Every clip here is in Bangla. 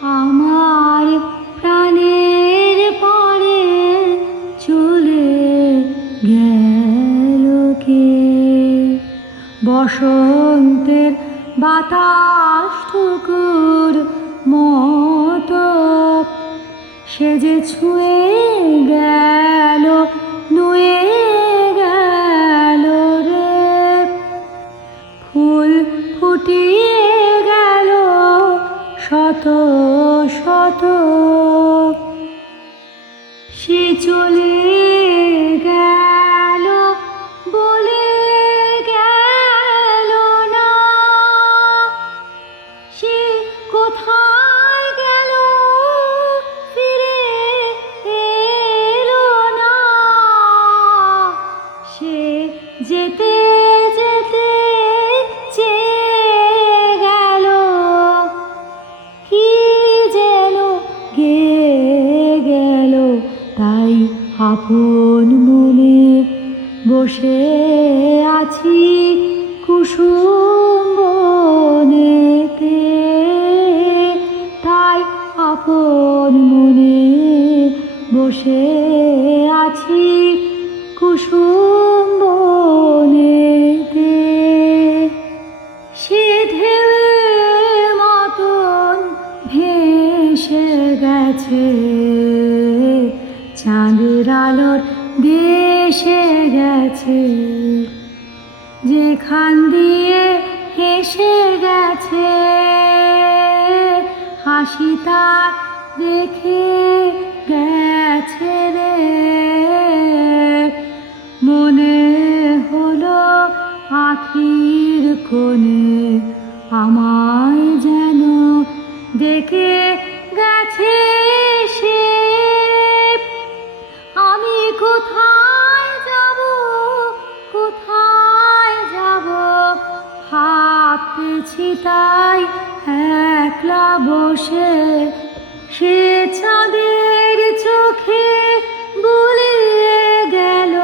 আমার প্রাণের পরে চলে গেল কে? বসন্তের বাতাস ঠুকুর মতো সে যে ছুঁয়ে গেল, নুয়ে গেল রে। ফুল ফুটিয়ে গেল শত শত, সে চলে গেল বলে গেল না। সে কোথায় গেল ফিরে এলো না। সে যেতে যেতে চেয়ে গেল, কি যেন গেয়ে গেল। তাই আপন মনে বসে আছি কুসুম বনেতে। তাই আপন মনে বসে আছি কুসুম বনেতে। সে ঢেউয়ের মতন ভেসে গেছে, চাঁদের আলোর দেশে গেছে। যেখান দিয়ে হেসে গেছে, হাসি তার রেখে গেছে রে। মনে হলো আখির কোণে আমায় যেন ডেকে গেছে সে। আমি কোথায় যাব, কোথায় যাব ভাবতেছি তাই একলা বসে। সে চাঁদের চোখে বুলিয়ে গেল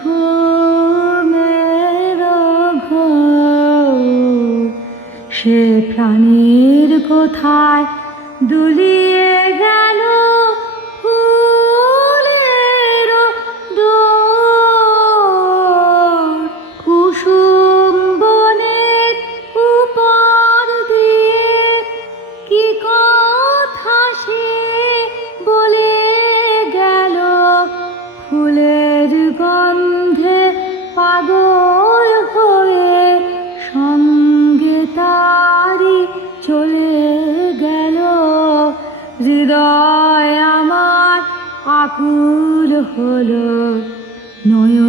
ঘুমের ঘোর। সে প্রাণের কোথায় দুলিয়ে গেল ফুলের ডোর। কুসুম বনের উপর দিয়ে কি কথা সে বলে গেল। ফুলের গন্ধে পাগল হয়ে সঙ্গে তারি চলে গেল। হৃদয় আমার আকুল হলো, নয়ন